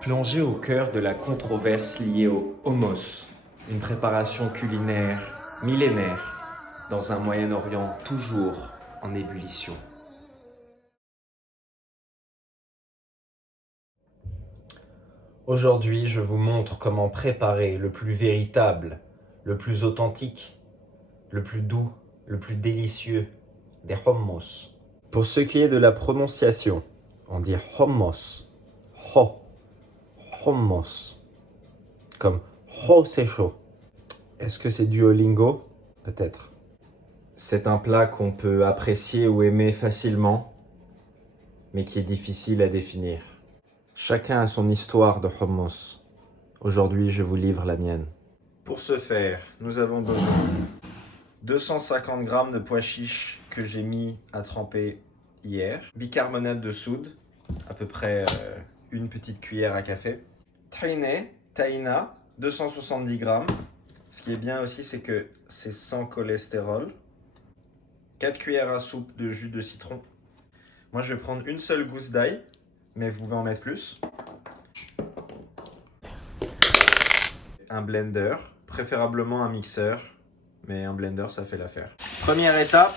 Plongé au cœur de la controverse liée au hummus, une préparation culinaire millénaire dans un Moyen-Orient toujours en ébullition. Aujourd'hui, je vous montre comment préparer le plus véritable, le plus authentique, le plus doux, le plus délicieux des hummus. Pour ce qui est de la prononciation, on dit hummus, hummus, comme c'est chaud. Est-ce que c'est Duolingo? Peut-être. C'est un plat qu'on peut apprécier ou aimer facilement, mais qui est difficile à définir. Chacun a son histoire de hummus. Aujourd'hui, je vous livre la mienne. Pour ce faire, nous avons besoin de 250 g de pois chiches que j'ai mis à tremper hier, bicarbonate de soude, à peu près une petite cuillère à café, tahina, 270 g. Ce qui est bien aussi, c'est que c'est sans cholestérol. 4 cuillères à soupe de jus de citron. Moi, je vais prendre une seule gousse d'ail, mais vous pouvez en mettre plus. Un blender, préférablement un mixeur, mais un blender, ça fait l'affaire. Première étape,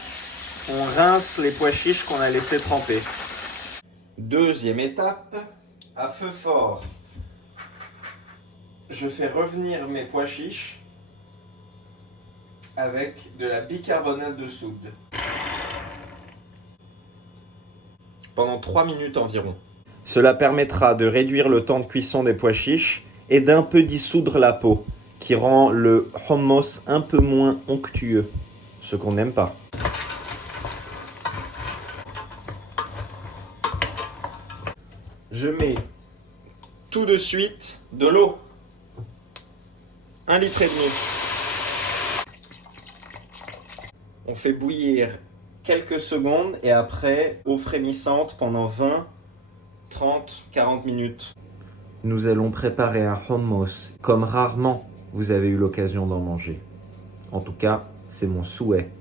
on rince les pois chiches qu'on a laissé tremper. Deuxième étape, à feu fort, je fais revenir mes pois chiches avec de la bicarbonate de soude. Pendant 3 minutes environ. Cela permettra de réduire le temps de cuisson des pois chiches et d'un peu dissoudre la peau, qui rend le hummus un peu moins onctueux, ce qu'on n'aime pas. Je mets tout de suite de l'eau. 1,5 litre. On fait bouillir quelques secondes et après, eau frémissante pendant 20, 30, 40 minutes. Nous allons préparer un hummus comme rarement vous avez eu l'occasion d'en manger. En tout cas, c'est mon souhait.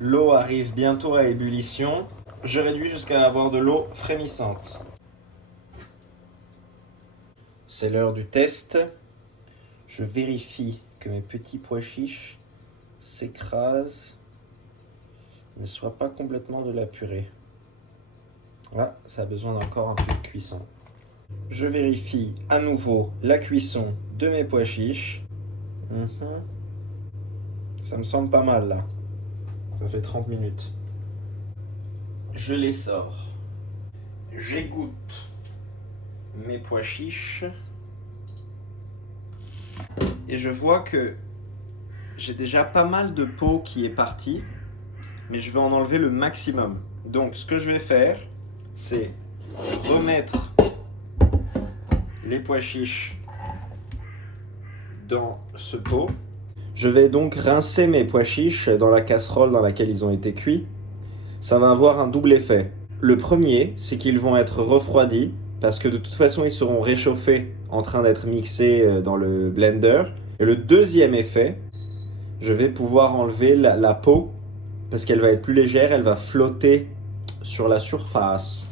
L'eau arrive bientôt à ébullition. Je réduis jusqu'à avoir de l'eau frémissante. C'est l'heure du test. Je vérifie que mes petits pois chiches s'écrasent, ne soient pas complètement de la purée. Là, ça a besoin d'encore un peu de cuisson. Je vérifie à nouveau la cuisson de mes pois chiches. Ça me semble pas mal là. Ça fait 30 minutes. Je les sors. J'égoutte mes pois chiches. Et je vois que j'ai déjà pas mal de peau qui est partie, mais je vais en enlever le maximum. Donc ce que je vais faire, c'est remettre les pois chiches dans ce pot. Je vais donc rincer mes pois chiches dans la casserole dans laquelle ils ont été cuits. Ça va avoir un double effet. Le premier, c'est qu'ils vont être refroidis, parce que de toute façon, ils seront réchauffés en train d'être mixés dans le blender. Et le deuxième effet, je vais pouvoir enlever la peau, parce qu'elle va être plus légère, elle va flotter sur la surface.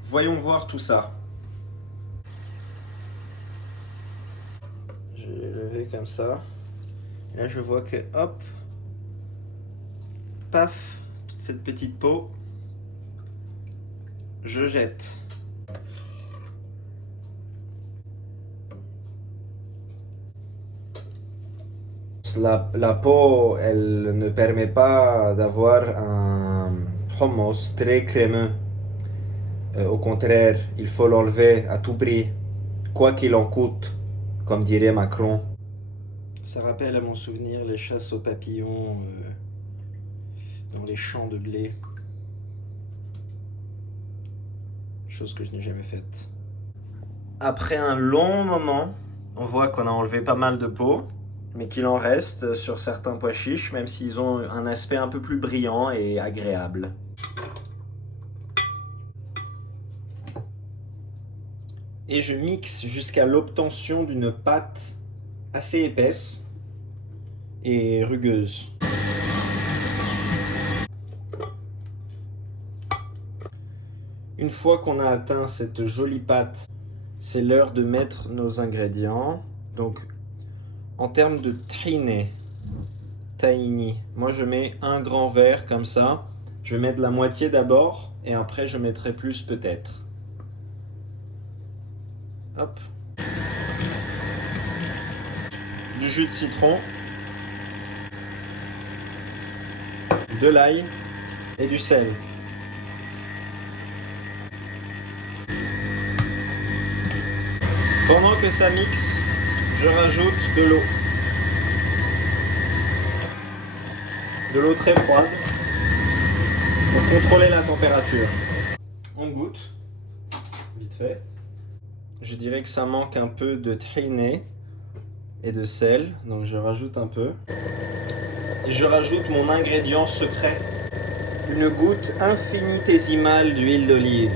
Voyons voir tout ça. Je vais lever comme ça. Et là, je vois que, hop, paf, toute cette petite peau, je jette. La peau, elle ne permet pas d'avoir un hummus très crémeux. Au contraire, il faut l'enlever à tout prix, quoi qu'il en coûte, comme dirait Macron. Ça rappelle à mon souvenir les chasses aux papillons dans les champs de blé. Chose que je n'ai jamais faite. Après un long moment, on voit qu'on a enlevé pas mal de peau, mais qu'il en reste sur certains pois chiches, même s'ils ont un aspect un peu plus brillant et agréable. Et je mixe jusqu'à l'obtention d'une pâte assez épaisse et rugueuse. Une fois qu'on a atteint cette jolie pâte, c'est l'heure de mettre nos ingrédients. Donc, en termes de tahini, moi je mets un grand verre comme ça. Je vais mettre la moitié d'abord et après je mettrai plus peut-être. Hop. Du jus de citron, de l'ail et du sel. Pendant que ça mixe, je rajoute de l'eau. De l'eau très froide pour contrôler la température. On goûte, vite fait. Je dirais que ça manque un peu de tahini et de sel, donc je rajoute un peu. Et je rajoute mon ingrédient secret, une goutte infinitésimale d'huile d'olive.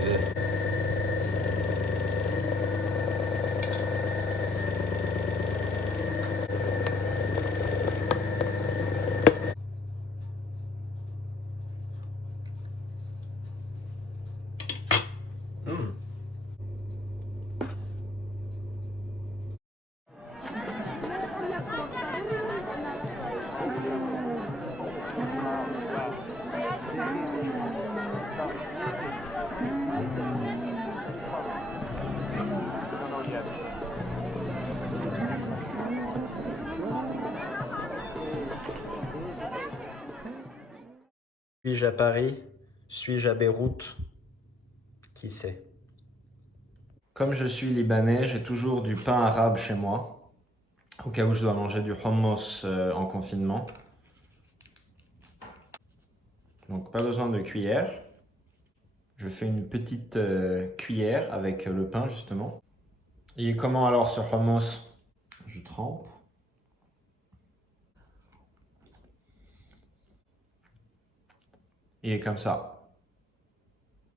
Suis-je à Paris? Suis-je à Beyrouth? Qui sait? Comme je suis libanais, j'ai toujours du pain arabe chez moi, au cas où je dois manger du hummus en confinement. Donc pas besoin de cuillère. Je fais une petite cuillère avec le pain justement. Et comment alors ce hummus? Je trempe. Et comme ça.